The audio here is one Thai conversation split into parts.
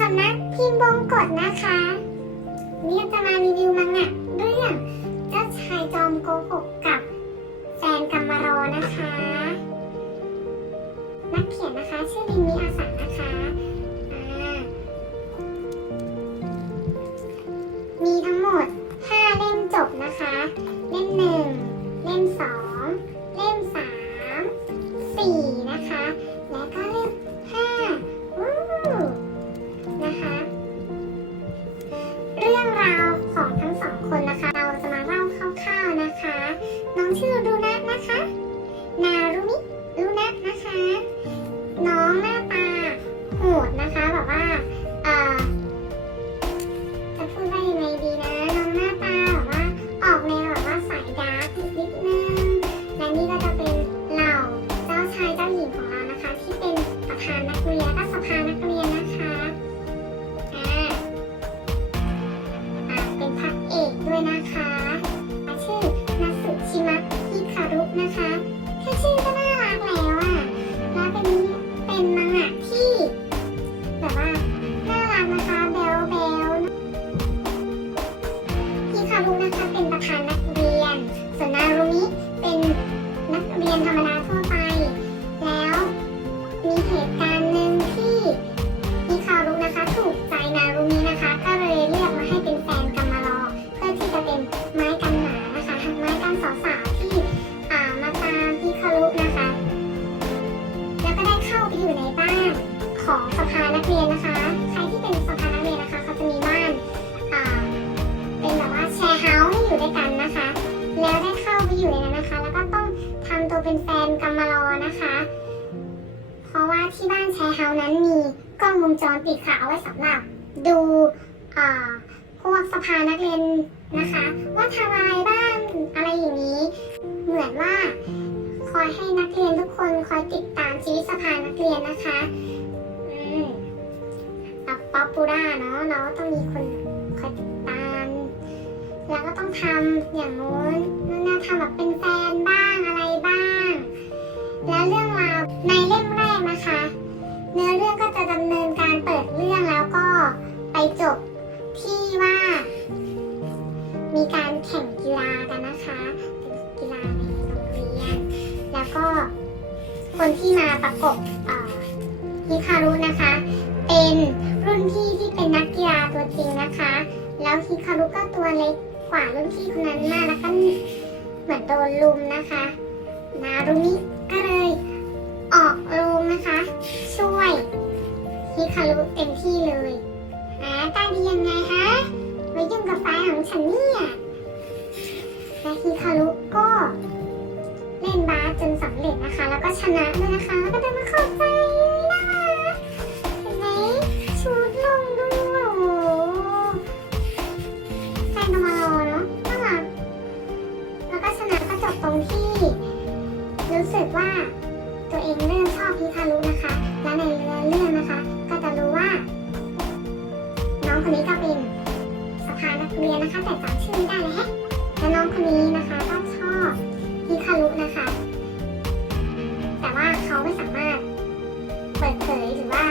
สำนักพิมพ์บงกฎนะคะนี่จะมารีวิวมังงะเรื่องเจ้าชายจอมโกหกกับแฟนกัมมารอนะคะ นักเขียนนะคะ ชื่อลินมิอาสันนะคะมีทั้งหมด 5 เล่มจบนะคะ เล่ม 1 เล่ม 2 เล่ม 3 4 น้ ของสภานักเรียนนะคะ ใครที่เป็นสภานักเรียนนะคะเขาจะมีบ้านอ่าเป็นแบบว่าแชร์เฮาส์ให้อยู่ด้วยกันนะคะ แล้วได้เข้าไปอยู่ในนั้นนะคะ แล้วก็ต้องทำตัวเป็นแฟนกัมมารอนะคะ เพราะว่าที่บ้านแชร์เฮาส์นั้นมีกล้องวงจรปิดค่ะเอาไว้สำหรับดูอ่าพวกสภานักเรียนนะคะ ว่าทำอะไรบ้างอะไรอย่างนี้ เหมือนว่าคอยให้นักเรียนทุกคนคอยติดตามชีวิตสภานักเรียนนะคะ ป๊อปปูล่าเนาะเราก็ต้องมีคนคอยติดตาม แล้วก็ต้องทำอย่างนู้นนู่นน่าทำแบบเป็นแฟนบ้างอะไรบ้าง แล้วเรื่องราวในเล่มแรกนะคะ เนื้อเรื่องก็จะดำเนินการเปิดเรื่องแล้วก็ไปจบที่ว่า มีการแข่งกีฬากันนะคะกีฬาในโรงเรียน แล้วก็คนที่มาประกบฮิคารุนะคะ เป็น แล้วฮิคารุก็ตัวเล็กกว่ารุ่นพี่คนนั้นมากแล้วก็เหมือนโดนลุมนะคะ นารุมิ รู้สึกว่าตัวเองเริ่มชอบพิคารุนะคะ และในเรื่องเรื่องนะคะ ก็จะรู้ว่า น้องคนนี้ก็เป็นสภานักเรียนนะคะ แต่จำชื่อไม่ได้เลยแฮะและน้องคนนี้นะคะก็ชอบพิคารุนะคะ แต่ว่าเขาไม่สามารถเปิดเผยหรือว่า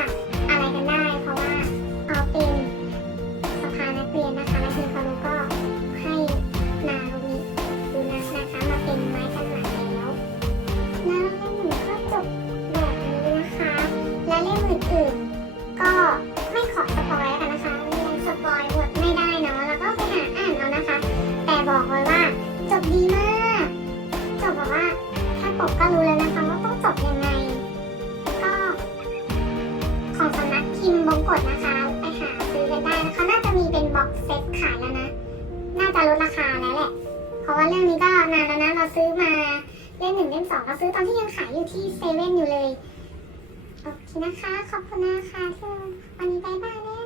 ก็ไม่ขอสปอยกันนะคะยังสปอยหมดไม่ได้เนาะแล้วก็ไปหาอ่านเอานะคะ แต่บอกไว้ว่าจบดีมากจบแบบว่าแค่ปกก็รู้แล้วนะคะว่าต้องจบยังไง ก็ ของสำนักพิมพ์บงกฎนะคะ ไปหาซื้อกันได้นะคะน่าจะมีเป็นบ็อกเซตขายแล้วนะ น่าจะลดราคาแล้วแหละ เพราะว่าเรื่องนี้ก็นานแล้วนะเราซื้อมาเล่มหนึ่งเล่มสองเราซื้อตอนที่ยังขายอยู่ที่เซเว่นอยู่เลย โอเคนะคะ ขอบคุณนะคะที่วันนี้บายบายเลย